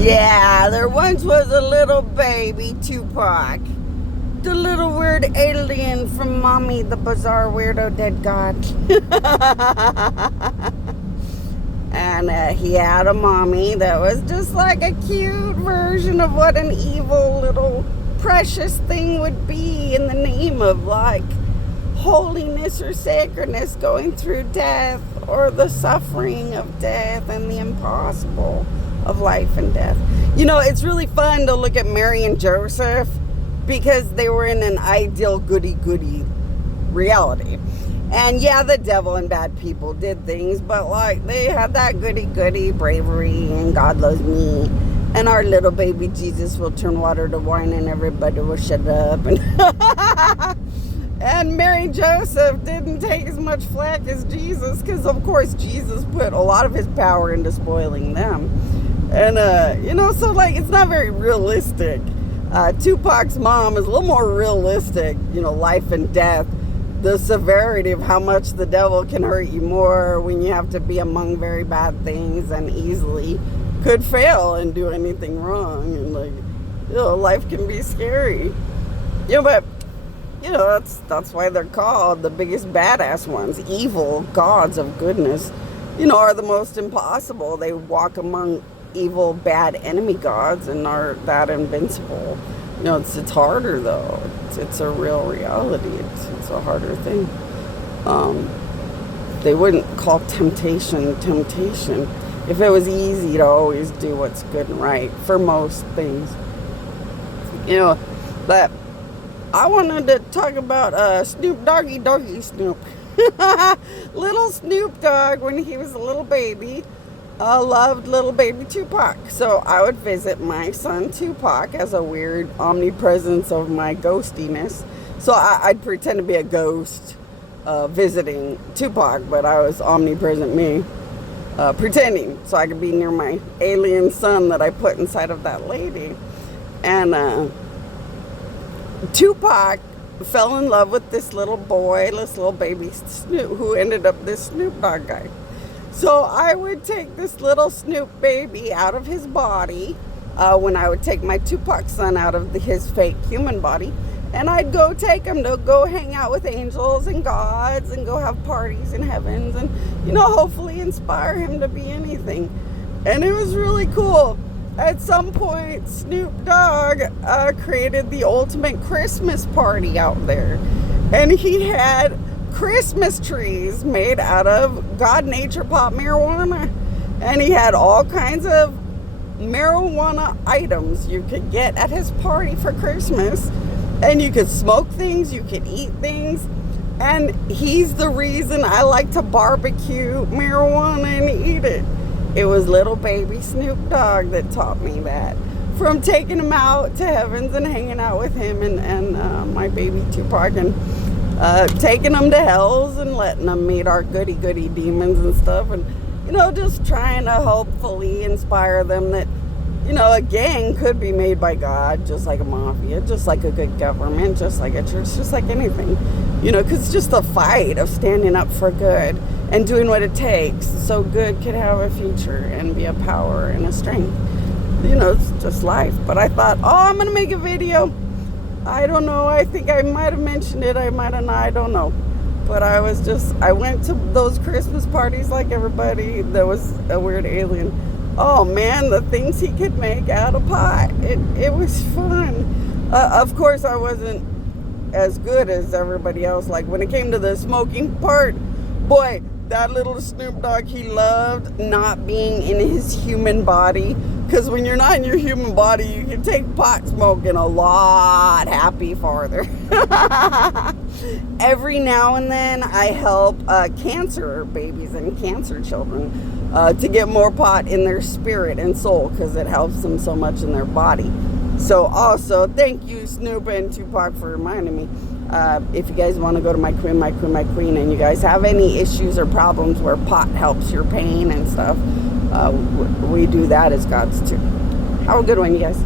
Yeah, there once was a little baby Tupac. The little weird alien from Mommy, the bizarre weirdo dead god. And he had a mommy that was just like a cute version of what an evil little precious thing would be in the name of like holiness or sacredness, going through death or the suffering of death and the impossible of life and death. You know, it's really fun to look at Mary and Joseph because they were in an ideal goody-goody reality. And yeah, the devil and bad people did things, but like they had that goody-goody bravery and God loves me. And our little baby Jesus will turn water to wine and everybody will shut up. And Mary and Joseph didn't take as much flack as Jesus because, of course, Jesus put a lot of his power into spoiling them. And, you know, so like it's not very realistic. Tupac's mom is a little more realistic, you know, life and death. The severity of how much the devil can hurt you more when you have to be among very bad things and easily could fail and do anything wrong. And like, you know, life can be scary. You know, but, you know, that's why they're called the biggest badass ones. Evil gods of goodness, you know, are the most impossible. They walk among evil, bad enemy gods and are that invincible. You know, it's harder though. It's a real reality. It's a harder thing. They wouldn't call temptation if it was easy to always do what's good and right for most things. You know, but I wanted to talk about Snoop Doggy Snoop. Little Snoop Dogg, when he was a little baby, loved little baby Tupac. So I would visit my son Tupac as a weird omnipresence of my ghostiness. So I'd pretend to be a ghost visiting Tupac, but I was omnipresent me, pretending so I could be near my alien son that I put inside of that lady. And Tupac fell in love with this little boy, this little baby Snoop, who ended up this Snoop Dogg guy. So I would take this little Snoop baby out of his body when I would take my Tupac son out of his fake human body. And I'd go take him to go hang out with angels and gods and go have parties in heavens and, you know, hopefully inspire him to be anything. And it was really cool. At some point, Snoop Dogg created the ultimate Christmas party out there. And he had Christmas trees made out of God Nature Pop marijuana. And he had all kinds of marijuana items you could get at his party for Christmas. And you could smoke things, you could eat things. And he's the reason I like to barbecue marijuana and eat it. It was little baby Snoop Dogg that taught me that. From taking him out to heavens and hanging out with him and my baby Tupac, and taking them to hells and letting them meet our goody demons and stuff. And, you know, just trying to hopefully inspire them that, you know, a gang could be made by God, just like a mafia, just like a good government, just like a church, just like anything. You know, because it's just the fight of standing up for good and doing what it takes so good could have a future and be a power and a strength. You know, it's just life. But I thought, oh, I'm going to make a video. I don't know. I think I might have mentioned it. I might have not. I don't know. But I went to those Christmas parties like everybody. There was a weird alien. Oh man, the things he could make out of pot. It was fun. Of course, I wasn't as good as everybody else. Like when it came to the smoking part, boy, that little Snoop Dogg, he loved not being in his human body. Because when you're not in your human body, you can take pot smoking a lot happy farther. Every now and then, I help cancer babies and cancer children to get more pot in their spirit and soul, because it helps them so much in their body. So also, thank you, Snoop and Tupac, for reminding me. If you guys want to go to my queen, and you guys have any issues or problems where pot helps your pain and stuff, we do that as gods too. Have a good one, you guys.